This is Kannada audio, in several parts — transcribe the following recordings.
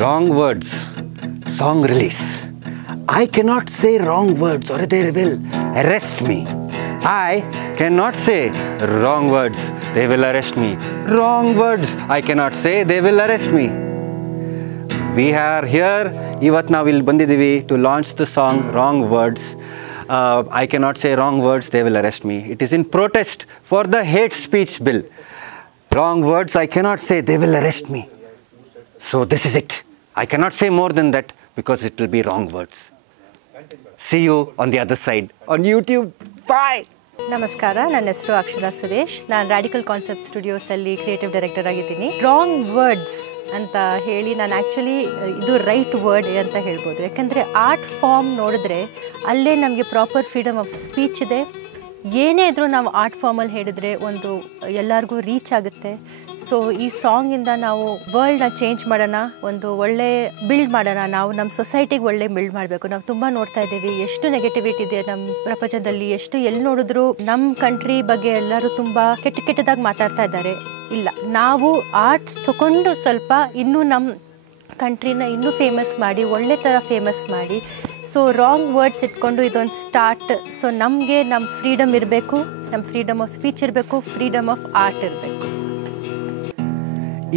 Wrong words. Song release. I cannot say wrong words or they will arrest me. I cannot say wrong words. They will arrest me. Wrong words. I cannot say. They will arrest me. We are here. Ivat now will bandidivi to launch the song Wrong Words. I cannot say wrong words. They will arrest me. It is in protest for the hate speech bill. Wrong words. I cannot say. They will arrest me. So this is it. I cannot say more than that because it will be wrong words. See you on the other side on YouTube. Bye. ನಮಸ್ಕಾರ, ನನ್ನ ಹೆಸರು ಅಕ್ಷರಾ ಸುರೇಶ್. ನಾನು ರ್ಯಾಡಿಕಲ್ ಕಾನ್ಸೆಪ್ಟ್ ಸ್ಟುಡಿಯೋಸಲ್ಲಿ ಕ್ರಿಯೇಟಿವ್ ಡೈರೆಕ್ಟರ್ ಆಗಿದ್ದೀನಿ. ರಾಂಗ್ ವರ್ಡ್ಸ್ ಅಂತ ಹೇಳಿ ನಾನು ಆ್ಯಕ್ಚುಲಿ ಇದು ರೈಟ್ ವರ್ಡ್ ಅಂತ ಹೇಳ್ಬೋದು. ಯಾಕಂದರೆ ಆರ್ಟ್ ಫಾರ್ಮ್ ನೋಡಿದ್ರೆ ಅಲ್ಲೇ ನಮಗೆ ಪ್ರಾಪರ್ ಫ್ರೀಡಮ್ ಆಫ್ ಸ್ಪೀಚ್ ಇದೆ. ಏನೇ ಇದ್ರೂ ನಾವು ಆರ್ಟ್ ಫಾರ್ಮಲ್ಲಿ ಹೇಳಿದ್ರೆ ಒಂದು ಎಲ್ಲರಿಗೂ ರೀಚ್ ಆಗುತ್ತೆ. ಸೊ ಈ ಸಾಂಗಿಂದ ನಾವು ವರ್ಲ್ಡ್ನ ಚೇಂಜ್ ಮಾಡೋಣ, ಒಂದು ಒಳ್ಳೆ ಬಿಲ್ಡ್ ಮಾಡೋಣ. ನಾವು ನಮ್ಮ ಸೊಸೈಟಿಗೆ ಒಳ್ಳೆ ಬಿಲ್ಡ್ ಮಾಡಬೇಕು. ನಾವು ತುಂಬ ನೋಡ್ತಾ ಇದ್ದೀವಿ ಎಷ್ಟು ನೆಗೆಟಿವಿಟಿ ಇದೆ ನಮ್ಮ ಪ್ರಪಂಚದಲ್ಲಿ. ಎಷ್ಟು ಎಲ್ಲಿ ನೋಡಿದ್ರು ನಮ್ಮ ಕಂಟ್ರಿ ಬಗ್ಗೆ ಎಲ್ಲರೂ ತುಂಬ ಕೆಟ್ಟದಾಗಿ ಮಾತಾಡ್ತಾ ಇದ್ದಾರೆ. ಇಲ್ಲ, ನಾವು ಆರ್ಟ್ ತಗೊಂಡು ಸ್ವಲ್ಪ ಇನ್ನೂ ನಮ್ಮ ಕಂಟ್ರಿನ ಇನ್ನೂ ಫೇಮಸ್ ಮಾಡಿ, ಒಳ್ಳೆ ಥರ ಫೇಮಸ್ ಮಾಡಿ. ಸೊ ರಾಂಗ್ ವರ್ಡ್ಸ್ ಇಟ್ಕೊಂಡು ಇದೊಂದು ಸ್ಟಾರ್ಟ್. ಸೊ ನಮಗೆ ನಮ್ಮ ಫ್ರೀಡಮ್ ಇರಬೇಕು, ನಮ್ಮ ಫ್ರೀಡಮ್ ಆಫ್ ಸ್ಪೀಚ್ ಇರಬೇಕು, ಫ್ರೀಡಮ್ ಆಫ್ ಆರ್ಟ್ ಇರಬೇಕು.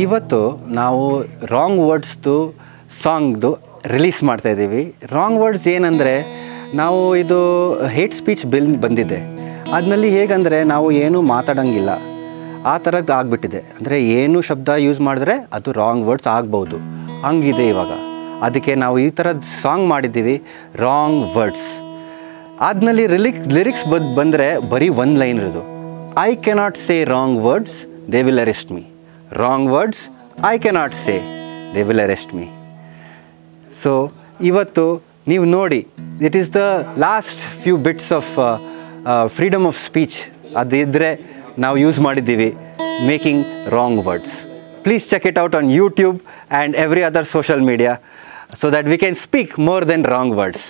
ಇವತ್ತು ನಾವು ರಾಂಗ್ ವರ್ಡ್ಸ್ದು ಸಾಂಗ್ದು ರಿಲೀಸ್ ಮಾಡ್ತಾಯಿದ್ದೀವಿ. ರಾಂಗ್ ವರ್ಡ್ಸ್ ಏನಂದರೆ, ನಾವು ಇದು ಹೇಟ್ ಸ್ಪೀಚ್ ಬಿಲ್ ಬಂದಿದೆ. ಅದರಲ್ಲಿ ಹೇಗಂದರೆ ನಾವು ಏನೂ ಮಾತಾಡೋಂಗಿಲ್ಲ, ಆ ಥರದ್ದು ಆಗಿಬಿಟ್ಟಿದೆ. ಅಂದರೆ ಏನು ಶಬ್ದ ಯೂಸ್ ಮಾಡಿದ್ರೆ ಅದು ರಾಂಗ್ ವರ್ಡ್ಸ್ ಆಗ್ಬೋದು, ಹಂಗಿದೆ ಇವಾಗ. ಅದಕ್ಕೆ ನಾವು ಈ ಥರದ್ದು ಸಾಂಗ್ ಮಾಡಿದ್ದೀವಿ, ರಾಂಗ್ ವರ್ಡ್ಸ್. ಅದರಲ್ಲಿ ಲಿರಿಕ್ಸ್ ಬಂದರೆ ಬರೀ ಒಂದು ಲೈನ್ ಇರೋದು. I cannot say wrong words, they will arrest me. Wrong words, I cannot say. They will arrest me. So, ivattu ನೀವು ನೋಡಿ, it is the last few bits of freedom of speech. ಅದಿದ್ದರೆ ನಾವು ಯೂಸ್ ಮಾಡಿದ್ದೀವಿ, making wrong words. Please check it out on YouTube and every other social media so that we can speak more than wrong words.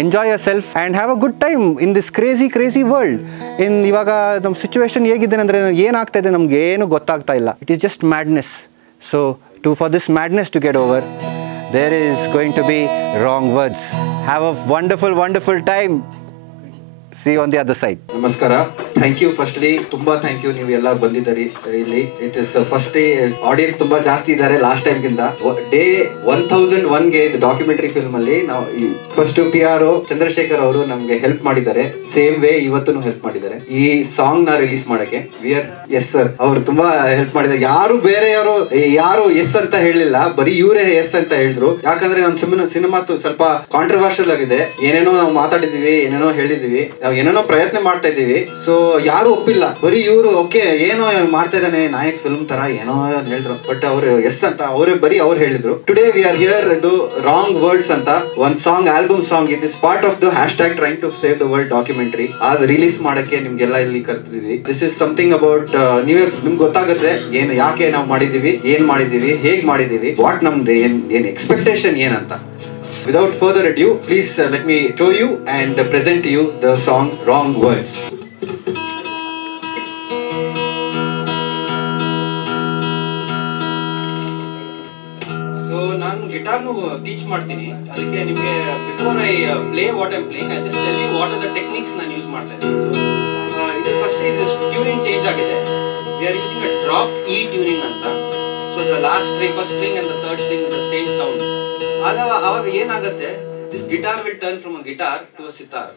Enjoy yourself and have a good time in this crazy world. ಇವಾಗ ನಮ್ಮ ಸಿಚುವೇಶನ್ ಹೇಗಿದೆ ಅಂದರೆ, ಏನಾಗ್ತಾ ಇದೆ ನಮ್ಗೆ ಏನು ಗೊತ್ತಾಗ್ತಾ ಇಲ್ಲ. It is just madness. So for this madness to get over, there is going to be wrong words. Have a wonderful time. See you on the other side. ನಮಸ್ಕಾರ. Thank you. ಫಸ್ಟ್ಲಿ ತುಂಬಾ ಥ್ಯಾಂಕ್ ಯು, ನೀವು ಎಲ್ಲ ಬಂದಿದ್ದೀರಿ ಇಲ್ಲಿ. It is first day. Audience ತುಂಬಾ ಜಾಸ್ತಿ ಇದ್ದಾರೆ ಲಾಸ್ಟ್ ಟೈಮ್ ಗಿಂತ. ಡೇ 1001ಗೆ ಡಾಕ್ಯುಮೆಂಟರಿ ಫಿಲ್ಮ್ ಅಲ್ಲಿ ನಾವು ಫಸ್ಟ್ PR ಚಂದ್ರಶೇಖರ್ ಅವರು ನಮ್ಗೆ ಹೆಲ್ಪ್ ಮಾಡಿದ್ದಾರೆ. ಸೇಮ್ ವೇ ಇವತ್ತು ಹೆಲ್ಪ್ ಮಾಡಿದ್ದಾರೆ ಈ ಸಾಂಗ್ ನ ರಿಲೀಸ್ ಮಾಡಕ್ಕೆ. ಎಸ್ ಸರ್, ಅವರು ತುಂಬಾ ಹೆಲ್ಪ್ ಮಾಡಿದ್ದಾರೆ. ಯಾರು ಎಸ್ ಅಂತ ಹೇಳಿಲ್ಲ, ಬರೀ ಇವರೇ ಎಸ್ ಅಂತ ಹೇಳಿದ್ರು. ಯಾಕಂದ್ರೆ ನಮ್ಮ ಸಿನಿಮಾ ಸ್ವಲ್ಪ ಕಾಂಟ್ರವರ್ಷಿಯಲ್ ಆಗಿದೆ. ಏನೇನೋ ನಾವು ಮಾತಾಡಿದೀವಿ, ಏನೇನೋ ಹೇಳಿದೀವಿ, ನಾವು ಏನೇನೋ ಪ್ರಯತ್ನ ಮಾಡ್ತಾ ಇದ್ದೀವಿ. ಸೊ ಯಾರು ಒಪ್ಪಿಲ್ಲ, ಬರೀ ಇವರು ಓಕೆ ಏನೋ ಮಾಡ್ತಾ ಇದ್ದಾನೆ ನಾಯಕ್ ಫಿಲ್ಮ್ ತರ ಏನೋ ಹೇಳಿದ್ರು. ಬಟ್ ಅವರು ಎಸ್ ಅಂತ ಅವ್ರು ಹೇಳಿದ್ರು. Today we are here. ಇದು ರಾಂಗ್ ವರ್ಡ್ಸ್ ಅಂತ ಒಂದ್ song, album song. It is part of the hashtag trying to save the world documentary. ಅದು ರಿಲೀಸ್ ಮಾಡಕ್ಕೆ ನಿಮ್ಗೆಲ್ಲ ಇಲ್ಲಿ ಕರ್ತಿದೀವಿ. ದಿಸ್ ಇಸ್ ಸಮಥಿಂಗ್ ಅಬೌಟ್ ನಿಮ್ಗೆ ಗೊತ್ತಾಗುತ್ತೆ ಯಾಕೆ ನಾವು ಮಾಡಿದೀವಿ, ಏನ್ ಮಾಡಿದೀವಿ, ಹೇಗ್ ಮಾಡಿದೀವಿ, ವಾಟ್ ನಮ್ದು ಏನ್ ಎಕ್ಸ್ಪೆಕ್ಟೇಷನ್ ಏನಂತ. Without further ado, please let me show you and present to you the song Wrong Words. So, ನಾನು ಗಿಟಾರ್ನು ಟೀಚ್ ಮಾಡ್ತೀನಿ. ಅದಕ್ಕೆ ನಿಮಗೆ before I play what I'm playing, I just tell you what are the techniques ನಾನು ಯೂಸ್ ಮಾಡ್ತಾ ಇದ್ದೀನಿ. So, ಇದು ಫಸ್ಟ್ ಇದು ಟ್ಯೂನಿಂಗ್ ಚೇಂಜ್ ಆಗಿದೆ. We are using a drop E tuning ಅಂತ. So, the last string, first string and the third string is the same sound. ಅವಾಗ ಏನಾಗುತ್ತೆ, this guitar will turn from a guitar to a sitar.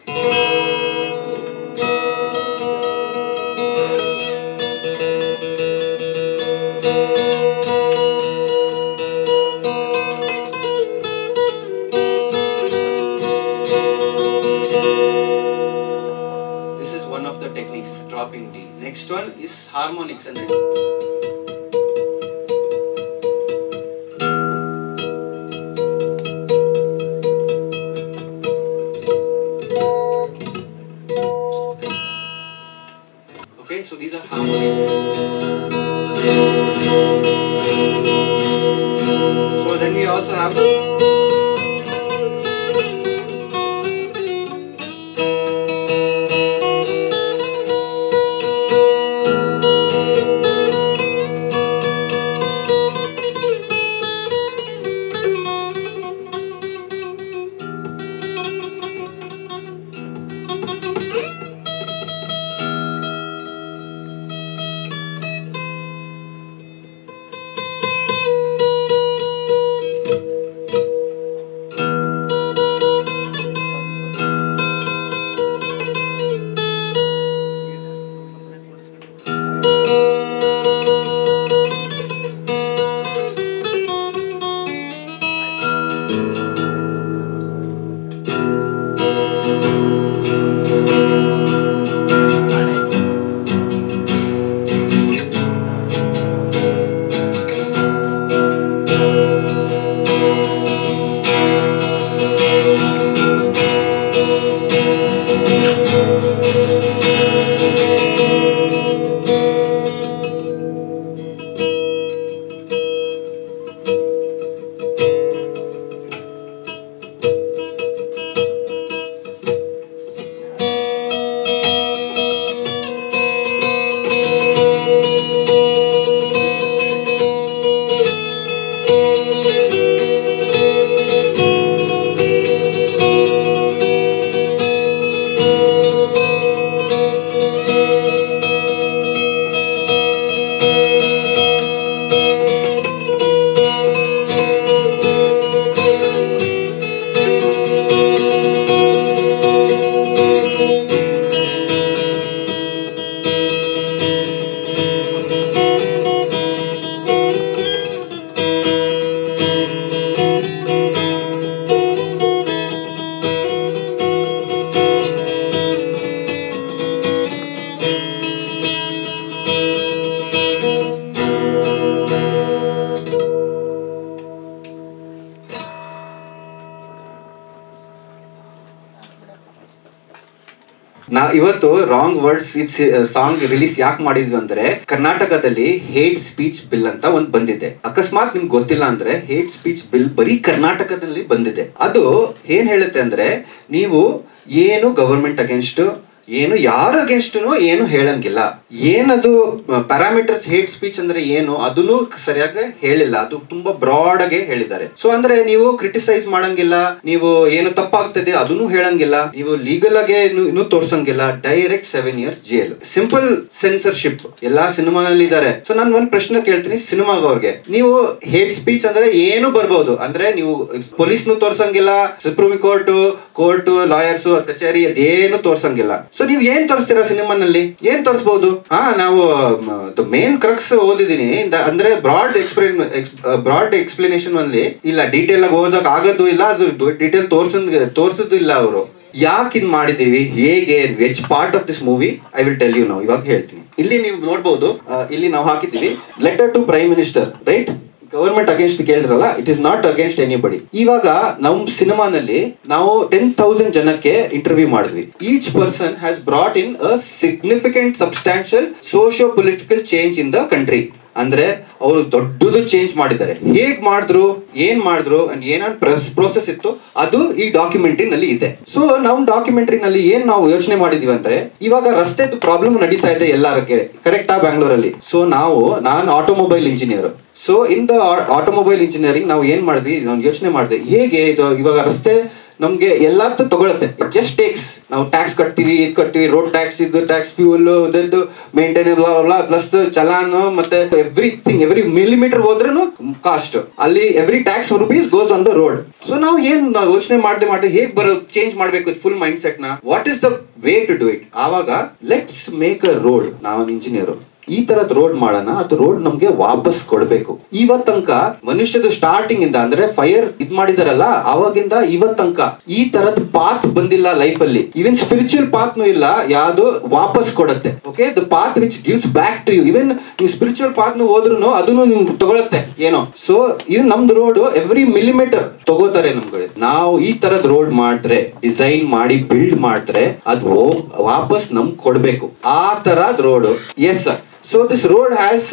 This is one of the techniques, dropping D. Next one is harmonics and so these are harmonics. So then we also have ಇವತ್ತು wrong words it's song release ಯಾಕೆ ಮಾಡಿದ್ವಿ ಅಂದ್ರೆ, ಕರ್ನಾಟಕದಲ್ಲಿ ಹೇಟ್ ಸ್ಪೀಚ್ ಬಿಲ್ ಅಂತ ಒಂದು ಬಂದಿದೆ. ಅಕಸ್ಮಾತ್ ನಿಮ್ಗೆ ಗೊತ್ತಿಲ್ಲ ಅಂದ್ರೆ, ಹೇಟ್ ಸ್ಪೀಚ್ ಬಿಲ್ ಬರೀ ಕರ್ನಾಟಕದಲ್ಲಿ ಬಂದಿದೆ. ಅದು ಏನ್ ಹೇಳುತ್ತೆ ಅಂದ್ರೆ, ನೀವು ಏನು ಗವರ್ಮೆಂಟ್ ಅಗೇನ್ಸ್ಟ್, ಏನು ಯಾರ ಅಗೇನ್ಸ್ಟ್ನು ಏನು ಹೇಳಂಗಿಲ್ಲ. ಏನದು ಪ್ಯಾರಾಮೀಟರ್ಸ್ ಹೇಟ್ ಸ್ಪೀಚ್ ಅಂದ್ರೆ ಏನು ಅದನ್ನು ಸರಿಯಾಗಿ ಹೇಳಿಲ್ಲ. ಅದು ತುಂಬಾ ಬ್ರಾಡ್ ಆಗಿ ಹೇಳಿದ್ದಾರೆ. ಸೊ ಅಂದ್ರೆ ನೀವು ಕ್ರಿಟಿಸೈಸ್ ಮಾಡಂಗಿಲ್ಲ, ನೀವು ಏನು ತಪ್ಪಾಗ್ತದೆ ಅದನ್ನು ಹೇಳಂಗಿಲ್ಲ, ನೀವು ಲೀಗಲ್ ಆಗಿ ಇನ್ನೂ ತೋರ್ಸಂಗಿಲ್ಲ. Direct 7 years jail. Simple censorship ಎಲ್ಲಾ ಸಿನಿಮಾನಲ್ಲಿ ಇದ್ದಾರೆ. ಸೊ ನಾನು ಒಂದ್ ಪ್ರಶ್ನೆ ಕೇಳ್ತೀನಿ ಸಿನಿಮಾಗವ್ರಿಗೆ, ನೀವು ಹೇಟ್ ಸ್ಪೀಚ್ ಅಂದ್ರೆ ಏನು ಬರ್ಬೋದು ಅಂದ್ರೆ, ನೀವು ಪೊಲೀಸ್ನು ತೋರ್ಸಂಗಿಲ್ಲ, ಸುಪ್ರೀಂ ಕೋರ್ಟ್ ಲಾಯರ್ಸ್ ಕಚೇರಿ ಅದೇನು ತೋರ್ಸಂಗಿಲ್ಲ. ಸೊ ನೀವು ಏನ್ ತೋರಿಸ್ತೀರಾ ಸಿನಿಮಾನಲ್ಲಿ? ಏನ್ ತೋರಿಸಬಹುದು? ನಾವು ಮೇನ್ ಕ್ರಕ್ಸ್ ಓದಿದೀನಿ ಅಂದ್ರೆ ಬ್ರಾಡ್ ಎಕ್ಸ್ಪ್ಲನೇಷನ್ ಅಲ್ಲಿ ಇಲ್ಲ, ಡೀಟೇಲ್ ಆಗಿ ಓದಕ್ ಆಗೋದು ಇಲ್ಲ, ಅದು ಡೀಟೇಲ್ ತೋರ್ಸೋದು ಇಲ್ಲ. ಅವರು ಯಾಕೆ ಇದ್ ಮಾಡಿದೀವಿ, ಹೇಗೆ, which part of this movie I will tell you now. ಇವಾಗ ಹೇಳ್ತೀನಿ. ಇಲ್ಲಿ ನೀವು ನೋಡ್ಬೋದು, ಇಲ್ಲಿ ನಾವು ಹಾಕಿದ್ದೀವಿ letter to prime minister, right? Government against ಕೇಳಿದ್ರಲ್ಲ, it is not against anybody. ಇವಾಗ ನಮ್ ಸಿನಿಮಾನಲ್ಲಿ ನಾವು 10,000 ಜನಕ್ಕೆ ಇಂಟರ್ವ್ಯೂ ಮಾಡಿದ್ವಿ. Each person has brought in a significant substantial socio political change in the country. ಅಂದ್ರೆ ಅವರು ದೊಡ್ಡದು ಚೇಂಜ್ ಮಾಡಿದ್ದಾರೆ. ಹೇಗ್ ಮಾಡಿದ್ರು, ಏನ್ ಮಾಡಿದ್ರು, ಅಂಡ್ ಏನೇನ್ ಪ್ರೋಸೆಸ್ ಇತ್ತು ಅದು ಈ ಡಾಕ್ಯುಮೆಂಟ್ರಿ ನಲ್ಲಿ ಇದೆ. ಸೊ ನಾವು ಡಾಕ್ಯುಮೆಂಟ್ರಿ ನಲ್ಲಿ ಏನ್ ನಾವು ಯೋಚನೆ ಮಾಡಿದೀವಿ ಅಂದ್ರೆ, ಇವಾಗ ರಸ್ತೆದು ಪ್ರಾಬ್ಲಮ್ ನಡೀತಾ ಇದೆ ಎಲ್ಲಾರ ಕರೆಕ್ಟಾ ಬ್ಯಾಂಗ್ಳೂರಲ್ಲಿ. ಸೊ ನಾನು automobile engineer. So in the automobile engineering ನಾವು ಏನ್ ಮಾಡಿದ್ವಿ, ನಾನು ಯೋಚನೆ ಮಾಡಿದೆ, ಹೇಗೆ ಇದು ಇವಾಗ ರಸ್ತೆ ನಮ್ಗೆ ಎಲ್ಲಾರ್ದು ತಗೊಳುತ್ತೆ. ಇಟ್ ಜಸ್ಟ್ ಟೇಕ್ಸ್, ನಾವು ಟ್ಯಾಕ್ಸ್ ಕಟ್ತೀವಿ, ರೋಡ್ ಟ್ಯಾಕ್ಸ್, ಇದು ಟ್ಯಾಕ್ಸ್, ಫ್ಯೂಲ್, ಇದದ್ದು ಮೇಂಟೈನೆನ್ಸ್, ಪ್ಲಸ್ ಚಲಾನ್, ಮತ್ತೆ ಎವ್ರಿ ಮಿಲಿಮೀಟರ್ ಹೋದ್ರೂ ಕಾಸ್ಟ್. ಅಲ್ಲಿ every tax rupees goes on the road. So ನಾವು ಯೋಚನೆ ಮಾಡಿ ಹೇಗೆ ಚೇಂಜ್ ಮಾಡ್ಬೇಕು ಫುಲ್ ಮೈಂಡ್ ಸೆಟ್ ನ. What is the way to do it? ಆವಾಗ ಲೆಟ್ಸ್ ಮೇಕ್ ಅ ರೋಡ್. ನಾವು ಇಂಜಿನಿಯರ್, ಈ ತರದ್ ರೋಡ್ ಮಾಡೋಣ, ಅದು ರೋಡ್ ನಮ್ಗೆ ವಾಪಸ್ ಕೊಡ್ಬೇಕು. ಇವತ್ ತನಕ ಮನುಷ್ಯದ ಸ್ಟಾರ್ಟಿಂಗ್ ಇಂದ ಅಂದ್ರೆ ಫೈರ್ ಇದ್ ಮಾಡಿದಾರಲ್ಲ ಅವಾಗಿಂದ ಇವತ್ ತನಕ ಈ ತರದ್ ಪಾತ್ ಬಂದಿಲ್ಲ ಲೈಫ್ ಅಲ್ಲಿ. ಇವನ್ ಸ್ಪಿರಿಚುವಲ್ ಪಾತ್ನು ಇಲ್ಲ ಯಾವ್ದು ವಾಪಸ್ ಕೊಡುತ್ತೆ. Okay, the path which gives back to you. Even ನೀವು ಸ್ಪಿರಿಚುವಲ್ ಪಾತ್ನು ಹೋದ್ರು ಅದನ್ನು ನಿಮ್ಗೆ ತಗೊಳತ್ತೆ ಏನೋ. ಸೊ ಇವನ್ ನಮ್ದು ರೋಡ್ ಎವ್ರಿ ಮಿಲಿಮೀಟರ್ ತಗೋತಾರೆ ನಮ್ಗೆ. ನಾವು ಈ ತರದ್ ರೋಡ್ ಮಾಡಿದ್ರೆ, ಡಿಸೈನ್ ಮಾಡಿ ಬಿಲ್ಡ್ ಮಾಡಿದ್ರೆ ಅದು ವಾಪಸ್ ನಮ್ಗೆ ಕೊಡ್ಬೇಕು. ಆ ತರದ್ road. Yes sir. So this road has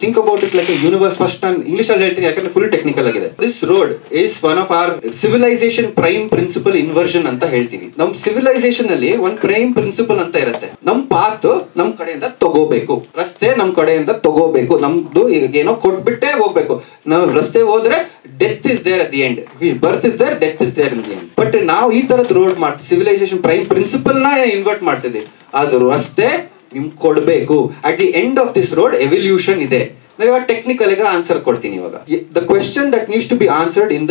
think about it like a universe. First ನಾನು ಇಂಗ್ಲಿಷ್ ಅಲ್ಲಿ ಹೇಳ್ತೀನಿ ಯಾಕಂದ್ರೆ ಫುಲ್ ಟೆಕ್ನಿಕಲ್ ಆಗಿದೆ. This road is one of our civilization prime principle inversion ಅಂತ ಹೇಳ್ತೀವಿ. ನಮ್ ಸಿವಿಲೈಸೇಷನ್ ಅಲ್ಲಿ ಒಂದ್ ಪ್ರೈಮ್ ಪ್ರಿನ್ಸಿಪಲ್ ಅಂತ ಇರುತ್ತೆ. ನಮ್ ಪಾತ್ ನಮ್ ಕಡೆಯಿಂದ ತಗೋಬೇಕು, ರಸ್ತೆ ನಮ್ ಕಡೆಯಿಂದ ತಗೋಬೇಕು. ನಮ್ದು ಏನೋ ಕೊಟ್ಬಿಟ್ಟೆ ಹೋಗ್ಬೇಕು. ನಾವು ರಸ್ತೆ ಹೋದ್ರೆ death is there at the end, birth is there, death is there in the end. But ನಾವು ಈ ತರದ್ ರೋಡ್ ಮಾಡ್ತೀವಿ, ಸಿವಿಲೈಸೇಷನ್ ಪ್ರೈಮ್ ಪ್ರಿನ್ಸಿಪಲ್ ನ ಇನ್ವರ್ಟ್ ಮಾಡ್ತಿದ್ದೀವಿ. ಅದು ರಸ್ತೆ ನಿಮ್ಗೆ ಕೊಡ್ಬೇಕು. At the end of this road evolution ಇದೆ. ನಾವು ಇವಾಗ ಟೆಕ್ನಿಕಲ್ ಆಗಿ ಆನ್ಸರ್ ಕೊಡ್ತೀನಿ. ಇವಾಗ the question that needs to be answered in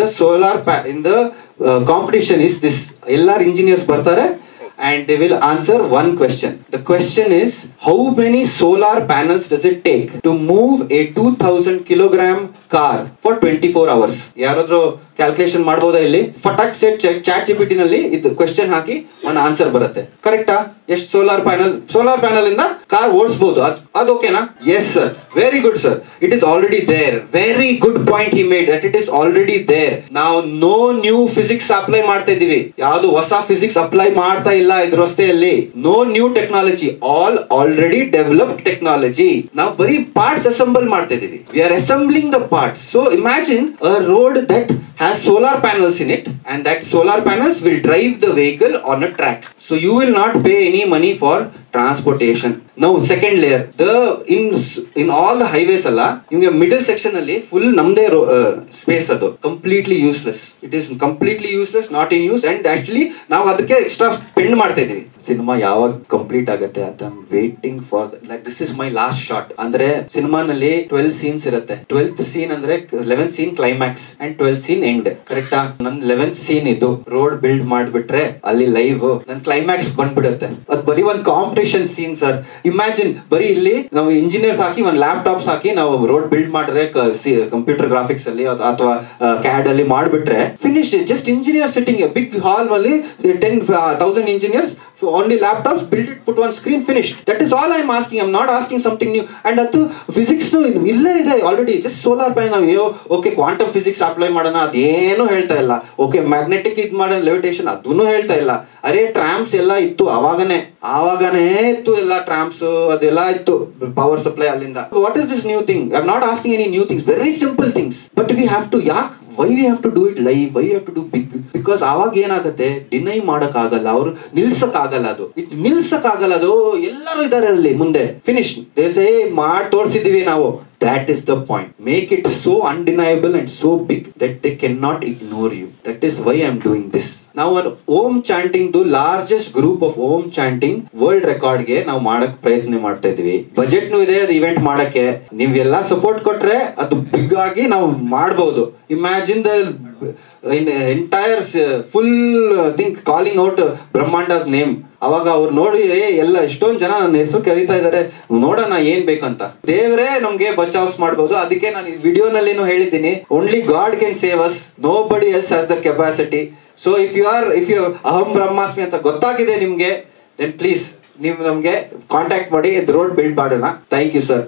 the competition is this. ಎಲ್ಲಾರು ಇಂಜಿನಿಯರ್ಸ್ ಬರ್ತಾರೆ and they will answer one question. The question is, how many solar panels does it take to move a 2000 kilogram car for 24 hours? ಯಾರಾದ್ರೂ ಕ್ಯಾಲ್ಕುಲೇಷನ್ ಮಾಡಬಹುದಾ? ಇಲ್ಲಿ ಫಟಾಕ್ ಸೆಟ್ ಚಾಟ್ ಜಿಪಿಟಿ ನಲ್ಲಿ ಇದು ಕ್ವೆಶ್ಚನ್ ಹಾಕಿ ಒಂದು ಆನ್ಸರ್ ಬರುತ್ತೆ. ಕರೆಕ್ಟಾ? ಎಷ್ಟು ಸೋಲಾರ್ ಪ್ಯಾನಲ್ ಇಂದ ಕಾರ್ ಓಡಿಸಬಹುದು, ಅದು ಓಕೆನಾ? Yes sir, very good sir, it is already there. Very good point he made, that it is already there. ನಾವು ನೋ ನ್ಯೂ ಫಿಸಿಕ್ಸ್ ಅಪ್ಲೈ ಮಾಡ್ತಾ ಇದೀವಿ, ಯಾವ್ದು ಹೊಸ ಫಿಸಿಕ್ಸ್ ಅಪ್ಲೈ ಮಾಡ್ತಾ ಇಲ್ಲ ಇದ್ರ ರಸ್ತೆಯಲ್ಲಿ. No new technology, all already developed technology. ನಾವು ಬರೀ ಪಾರ್ಟ್ಸ್ ಅಸೆಂಬಲ್ ಮಾಡ್ತಾ ಇದೀವಿ. We are assembling the parts. So imagine a road that has solar panels in it, and that solar panels will drive the vehicle on a track. So you will not pay any money for transportation. Now second layer, in all the highways alla nimge middle section alli full namde space adu completely useless. It is completely useless, not in use, and actually ನಾವು ಅದಕ್ಕೆ ಎಕ್ಸ್ಟ್ರಾ ಸ್ಪೆಂಡ್ ಮಾಡ್ತಾ ಇದೀವಿ. ಸಿನಿಮಾ ಯಾವಾಗ ಕಂಪ್ಲೀಟ್ ಆಗುತ್ತೆ ಅಂತ I am waiting for like this is my last shot. ಅಂದ್ರೆ ಸಿನಿಮಾನಲ್ಲಿ 12 ಸೀನ್ಸ್ ಇರುತ್ತೆ. 12th ಸೀನ್ ಅಂದ್ರೆ 11th scene climax and 12th scene end. ಕರೆಕ್ಟಾ? ನನ್ 11th ಸೀನ್ ಇದು ರೋಡ್ ಬಿಲ್ಡ್ ಮಾಡ್ಬಿಟ್ರೆ ಅಲ್ಲಿ ಲೈವ್ ನನ್ ಕ್ಲೈಮ್ಯಾಕ್ಸ್ ಬಂದ್ಬಿಡುತ್ತೆ. ಅದ್ ಬರೀ ಒಂದ್ competitive location scene sir. Imagine ಬರೀ ಇಲ್ಲಿ ನಾವು ಇಂಜಿನಿಯರ್ಸ್ ಹಾಕಿ ಒಂದು ಲ್ಯಾಪ್ಟಾಪ್ಸ್ ಹಾಕಿ ನಾವು ರೋಡ್ ಬಿಲ್ಡ್ ಮಾಡಿದ್ರೆ ಕಂಪ್ಯೂಟರ್ ಗ್ರಾಫಿಕ್ಸ್ ಅಲ್ಲಿ ಅಥವಾ ಕ್ಯಾಡ್ ಅಲ್ಲಿ ಮಾಡಿಬಿಟ್ರೆ finish. Just engineer sitting big hall ಅಲ್ಲಿ 10,000 engineers, only laptops, build it, put on screen, finish. That is all I am asking. I am not asking something new. And ಅದು ಫಿಸಿಕ್ಸ್ ಇಲ್ಲೇ ಇದೆ ಆಲ್ರೆಡಿ. ಜಸ್ಟ್ ಸೋಲಾರ್ ಪ್ಯಾನಲ್ ನಾವು ಓಕೆ ಕ್ವಾಂಟಮ್ ಫಿಸಿಕ್ಸ್ ಅಪ್ಲೈ ಮಾಡೋಣ ಅದೇನು ಹೇಳ್ತಾ ಇಲ್ಲ. ಓಕೆ ಮ್ಯಾಗ್ನೆಟಿಕ್ ಇದು ಮಾಡೋಣ, ಲೆವಿಟೇಷನ್ ಅದನ್ನು ಹೇಳ್ತಾ ಇಲ್ಲ. ಅರೆ ಟ್ರಾಮ್ಸ್ ಎಲ್ಲ ಇತ್ತು ಆವಾಗನೇ ಇತ್ತು, ಎಲ್ಲ ಟ್ರಾಮ್ಸ್ ಅದೆಲ್ಲ ಇತ್ತು, ಪವರ್ ಸಪ್ಲೈ ಅಲ್ಲಿಂದ. What is this new thing? I am not asking any new things, very simple things. But we have to why we have to do it live, why have to do big? Because ಆವಾಗ ಏನಾಗುತ್ತೆ, ಡಿನೈ ಮಾಡಕ್ಕಾಗಲ್ಲ, ಅವ್ರು ನಿಲ್ಸಕ್ಕಾಗಲ್ಲ, ನಿಲ್ಸಕ್ಕಾಗಲ್ಲ. ಅದು ಎಲ್ಲರೂ ಇದ್ದಾರೆ ಅಲ್ಲಿ ಮುಂದೆ, ಫಿನಿಶ್ ಮಾಡಿ ತೋರಿಸಿದೀವಿ ನಾವು. That is the point. Make it so undeniable and so big that they cannot ignore you. That is why I am doing this. Now one Om chanting, the largest group of Om chanting world record ge ನಾವು ಮಾಡಕ್ ಪ್ರಯತ್ನ ಮಾಡ್ತಾ ಇದೀವಿ. ಬಜೆಟ್ ನು ಇದೆ ಅದು ಇವೆಂಟ್ ಮಾಡಕ್ಕೆ. ನೀವೆಲ್ಲ ಸಪೋರ್ಟ್ ಕೊಟ್ರೆ ಅದು ಬಿಗ್ ಆಗಿ ನಾವು ಮಾಡಬಹುದು. Imagine the entire full thing calling out Brahmanda's name. ಅವಾಗ ಅವ್ರು ನೋಡಿ ಎಲ್ಲ ಎಷ್ಟೊಂದು ಜನ ನನ್ನ ಹೆಸರು ಕರೀತಾ ಇದಾರೆ, ನೋಡೋಣ ಏನ್ ಬೇಕಂತ. ದೇವರೇ ನಮ್ಗೆ ಬಚಾವ್ಸ್ ಮಾಡ್ಬೋದು. ಅದಕ್ಕೆ ನಾನು ಈ ವಿಡಿಯೋನಲ್ಲಿನೂ ಹೇಳಿದ್ದೀನಿ, only God can save us, nobody else has that capacity. So if you ಅಹಂ ಬ್ರಹ್ಮಾಸ್ಮಿ ಅಂತ ಗೊತ್ತಾಗಿದೆ ನಿಮ್ಗೆ, ದೆನ್ ಪ್ಲೀಸ್ ನೀವು ನಮ್ಗೆ ಕಾಂಟ್ಯಾಕ್ಟ್ ಮಾಡಿ ರೋಡ್ ಬಿಲ್ಡ್ ಮಾಡೋಣ. Thank you sir.